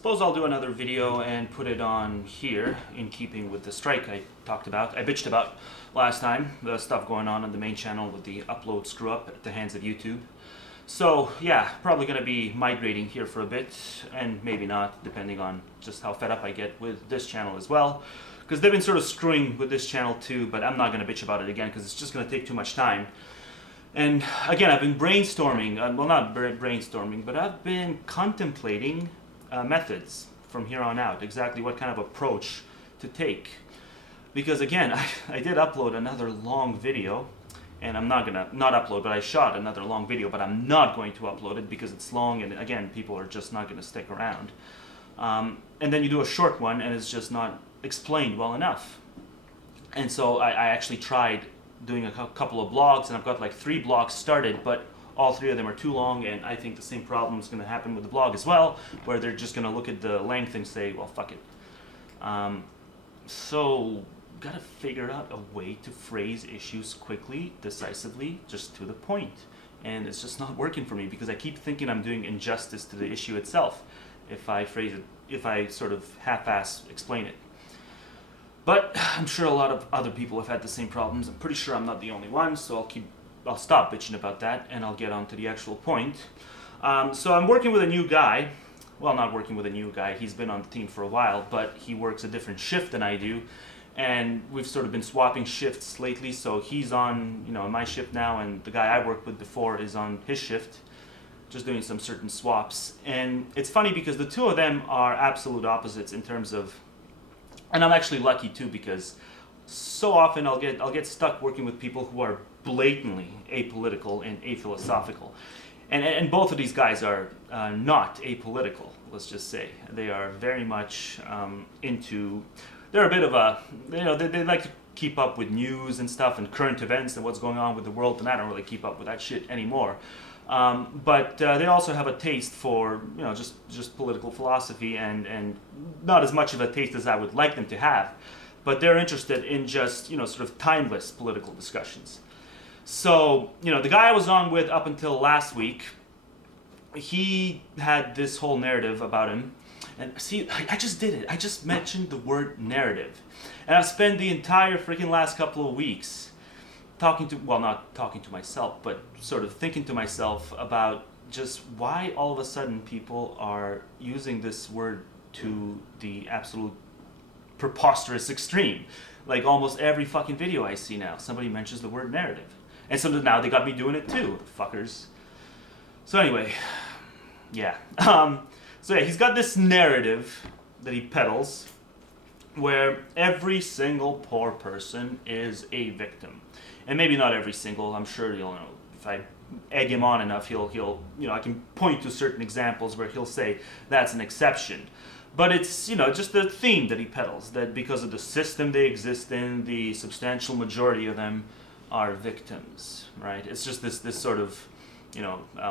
Suppose I'll do another video and put it on here in keeping with the strike I bitched about last time, the stuff going on the main channel with the upload screw up at the hands of YouTube. So yeah, probably going to be migrating here for a bit, and maybe not, depending on just how fed up I get with this channel as well. Because they've been sort of screwing with this channel too, but I'm not going to bitch about it again because it's just going to take too much time. And again, I've been brainstorming, well not brainstorming, but I've been contemplating methods from here on out, exactly what kind of approach to take. Because again, I did upload another long video, and I'm not gonna upload, but I shot another long video, but I'm not going to upload it because it's long, and again, people are just not gonna stick around. And then you do a short one, and it's just not explained well enough. And so I actually tried doing a couple of blogs, and I've got like 3 blogs started, but all 3 of them are too long, and I think the same problem is going to happen with the blog as well, where they're just going to look at the length and say, well, fuck it. So, gotta figure out a way to phrase issues quickly, decisively, just to the point. And it's just not working for me, because I keep thinking I'm doing injustice to the issue itself if I phrase it, if I sort of half-ass explain it. But I'm sure a lot of other people have had the same problems. I'm pretty sure I'm not the only one, so I'll stop bitching about that, and I'll get on to the actual point. So I'm working with a new guy. Well, not working with a new guy. He's been on the team for a while, but he works a different shift than I do, and we've sort of been swapping shifts lately. So he's on, my shift now, and the guy I worked with before is on his shift, just doing some certain swaps. And it's funny because the two of them are absolute opposites in terms of, and I'm actually lucky too, because so often I'll get stuck working with people who are blatantly apolitical and aphilosophical, and both of these guys are not apolitical. Let's just say they are very much into. They're a bit of a, they like to keep up with news and stuff and current events and what's going on with the world, and I don't really keep up with that shit anymore. But they also have a taste for just political philosophy, and not as much of a taste as I would like them to have. But they're interested in just, sort of timeless political discussions. So, the guy I was on with up until last week, he had this whole narrative about him. And see, I just did it. I just mentioned the word narrative. And I've spent the entire freaking last couple of weeks not talking to myself, but sort of thinking to myself about just why all of a sudden people are using this word to the absolute preposterous extreme. Like almost every fucking video I see now, somebody mentions the word narrative. And so now they got me doing it too, fuckers. So anyway, yeah. So yeah, he's got this narrative that he peddles where every single poor person is a victim. And maybe not every single, I'm sure if I egg him on enough, he'll I can point to certain examples where he'll say that's an exception. But it's, just the theme that he peddles, that because of the system they exist in, the substantial majority of them are victims, right? It's just this sort of,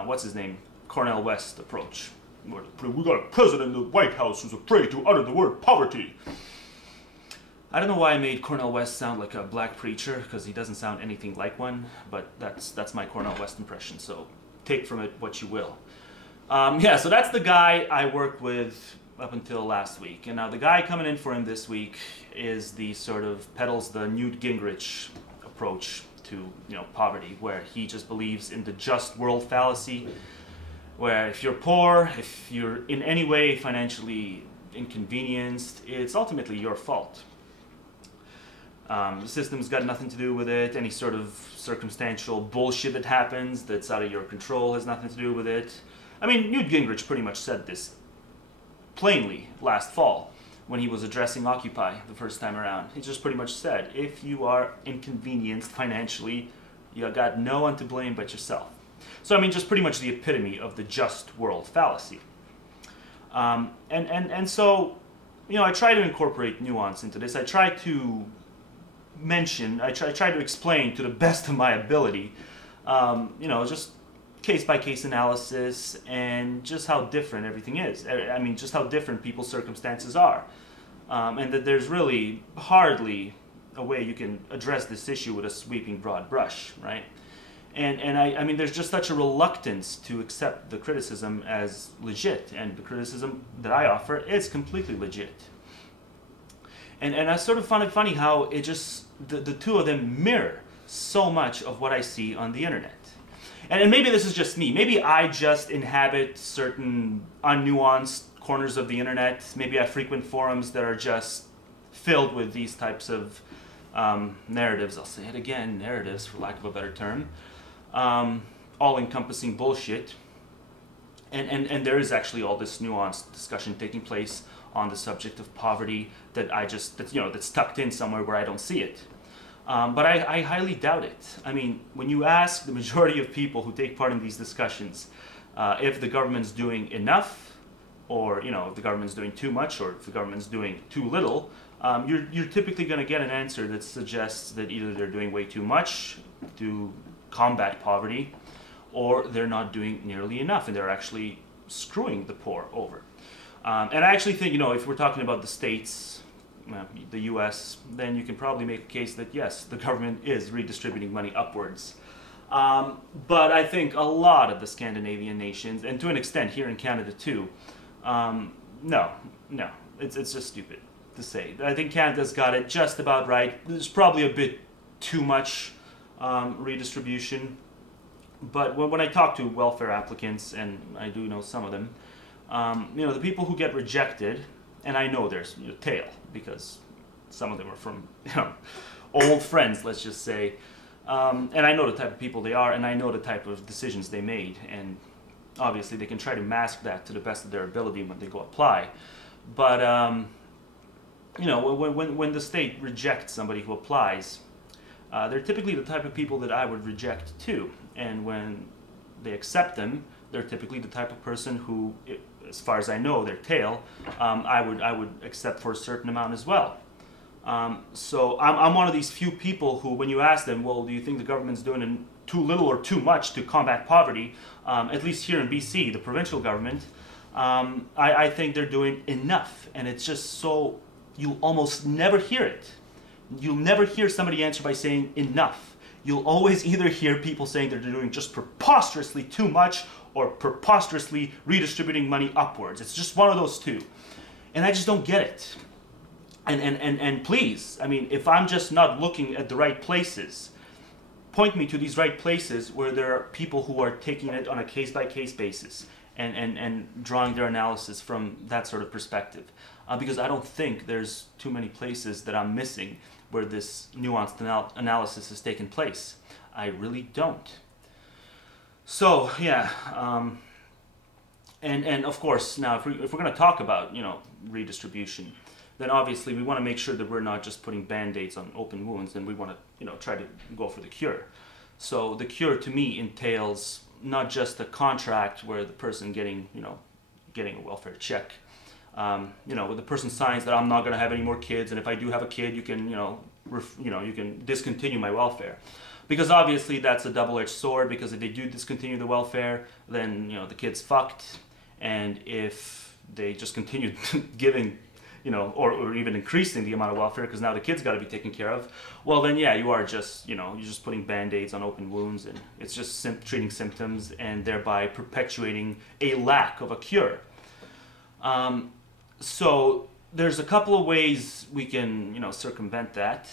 what's his name? Cornel West approach. We got a president in the White House who's afraid to utter the word poverty. I don't know why I made Cornel West sound like a black preacher, because he doesn't sound anything like one, but that's my Cornel West impression, so take from it what you will. Yeah, so that's the guy I worked with up until last week. And now the guy coming in for him this week is the sort of peddles the Newt Gingrich approach to poverty, where he just believes in the just world fallacy, where if you're poor, if you're in any way financially inconvenienced, it's ultimately your fault. The system's got nothing to do with it. Any sort of circumstantial bullshit that happens that's out of your control has nothing to do with it. I mean, Newt Gingrich pretty much said this plainly last fall when he was addressing Occupy the first time around. He just pretty much said, if you are inconvenienced financially, you got no one to blame but yourself. So I mean, just pretty much the epitome of the just world fallacy. And so, I try to incorporate nuance into this. I try to try to explain to the best of my ability, just case-by-case analysis and just how different everything is. I mean, just how different people's circumstances are. And that there's really hardly a way you can address this issue with a sweeping broad brush, right? I mean, there's just such a reluctance to accept the criticism as legit, and the criticism that I offer is completely legit. And I sort of found it funny how it just, the two of them mirror so much of what I see on the internet. And maybe this is just me. Maybe I just inhabit certain unnuanced corners of the internet. Maybe I frequent forums that are just filled with these types of narratives. I'll say it again, narratives for lack of a better term. All-encompassing bullshit. And there is actually all this nuanced discussion taking place on the subject of poverty that that's tucked in somewhere where I don't see it. But I highly doubt it. I mean, when you ask the majority of people who take part in these discussions if the government's doing enough, or if the government's doing too much, or if the government's doing too little, you're typically going to get an answer that suggests that either they're doing way too much to combat poverty, or they're not doing nearly enough, and they're actually screwing the poor over. And I actually think, if we're talking about the states, the US, then you can probably make a case that yes, the government is redistributing money upwards. But I think a lot of the Scandinavian nations, and to an extent here in Canada too, no, it's just stupid to say. I think Canada's got it just about right. There's probably a bit too much redistribution. But when I talk to welfare applicants, and I do know some of them, the people who get rejected, and I know there's tail, because some of them are from old friends, let's just say, and I know the type of people they are, and I know the type of decisions they made, and obviously they can try to mask that to the best of their ability when they go apply. But when the state rejects somebody who applies, they're typically the type of people that I would reject too. And when they accept them, they're typically the type of person who, as far as I know, their tail, I would accept for a certain amount as well. So I'm one of these few people who, when you ask them, well, do you think the government's doing too little or too much to combat poverty, at least here in BC, the provincial government, I think they're doing enough. And it's just so, you'll almost never hear it. You'll never hear somebody answer by saying enough. You'll always either hear people saying they're doing just preposterously too much, or preposterously redistributing money upwards. It's just one of those two. And I just don't get it. And please, I mean, if I'm just not looking at the right places, point me to these right places where there are people who are taking it on a case-by-case basis and drawing their analysis from that sort of perspective. Because I don't think there's too many places that I'm missing where this nuanced analysis has taken place. I really don't. So yeah, and of course now if we're going to talk about redistribution, then obviously we want to make sure that we're not just putting band-aids on open wounds, and we want to try to go for the cure. So the cure to me entails not just a contract where the person getting a welfare check, where the person signs that I'm not going to have any more kids, and if I do have a kid, you can you can discontinue my welfare. Because obviously that's a double-edged sword, because if they do discontinue the welfare, then the kid's fucked. And if they just continue giving, or even increasing the amount of welfare, because now the kid's got to be taken care of, well then yeah, you are just, you're just putting band-aids on open wounds, and it's just treating symptoms, and thereby perpetuating a lack of a cure. So there's a couple of ways we can, circumvent that.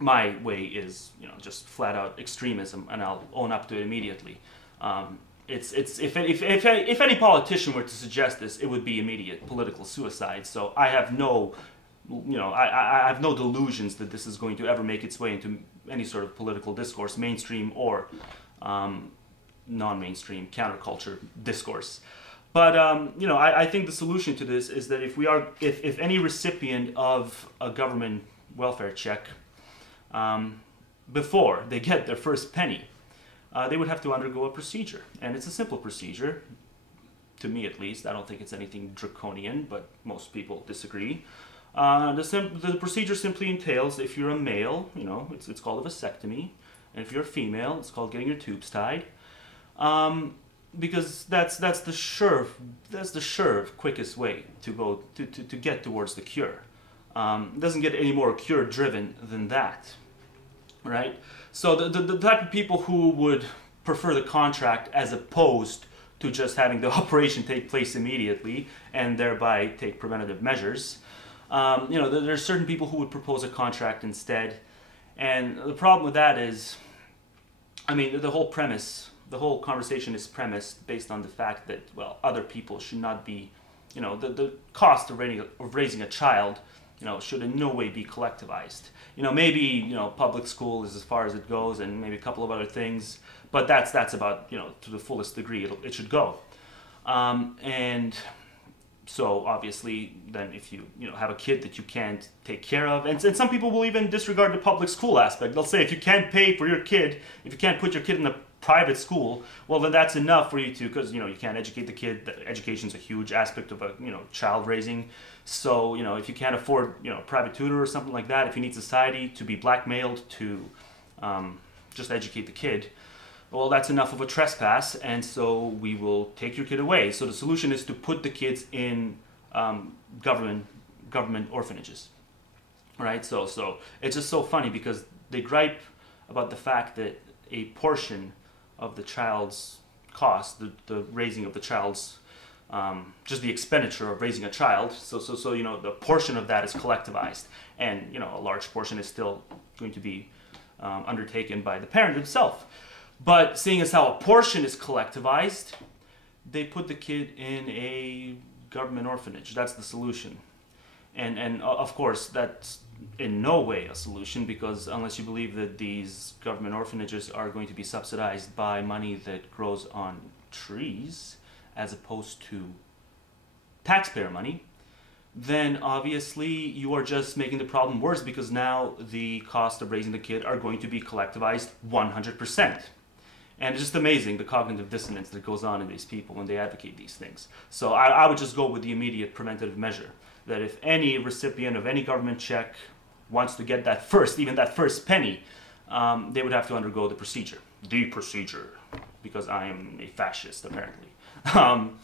My way is, just flat out extremism, and I'll own up to it immediately. If any politician were to suggest this, it would be immediate political suicide. So I have no, I have no delusions that this is going to ever make its way into any sort of political discourse, mainstream or non-mainstream counterculture discourse. But I think the solution to this is that if any recipient of a government welfare check, before they get their first penny, they would have to undergo a procedure. And it's a simple procedure, to me at least. I don't think it's anything draconian, but most people disagree. The procedure simply entails, if you're a male, it's called a vasectomy. And if you're a female, it's called getting your tubes tied. Because that's the sure quickest way to go to get towards the cure. It doesn't get any more cure driven than that. right? So the type of people who would prefer the contract as opposed to just having the operation take place immediately and thereby take preventative measures. There's certain people who would propose a contract instead. And the problem with that is, the whole conversation is premised based on the fact that, well, other people should not be, the cost of raising a child, should in no way be collectivized. Maybe, public school is as far as it goes, and maybe a couple of other things, but that's about, to the fullest degree it should go. And so obviously then if you have a kid that you can't take care of, and some people will even disregard the public school aspect. They'll say if you can't pay for your kid, if you can't put your kid in a private school, well then that's enough for you to, because you can't educate the kid. Education's a huge aspect of a child raising. So if you can't afford private tutor or something like that, if you need society to be blackmailed to just educate the kid, well, that's enough of a trespass, and so we will take your kid away. So the solution is to put the kids in government orphanages, right? So it's just so funny because they gripe about the fact that a portion of the child's cost, the raising of the child's, just the expenditure of raising a child, so the portion of that is collectivized, and a large portion is still going to be undertaken by the parent himself. But seeing as how a portion is collectivized, they put the kid in a government orphanage. That's the solution. And of course, that's in no way a solution, because unless you believe that these government orphanages are going to be subsidized by money that grows on trees as opposed to taxpayer money, then obviously you are just making the problem worse, because now the cost of raising the kid are going to be collectivized 100%. And it's just amazing the cognitive dissonance that goes on in these people when they advocate these things. So I would just go with the immediate preventative measure, that if any recipient of any government check wants to get that first penny, they would have to undergo the procedure, because I am a fascist apparently. And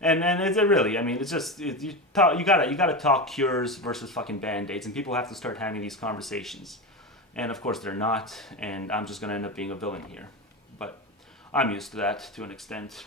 it's really, it's just, you gotta talk cures versus fucking band-aids, and people have to start having these conversations. And of course they're not, and I'm just gonna end up being a villain here. But I'm used to that to an extent.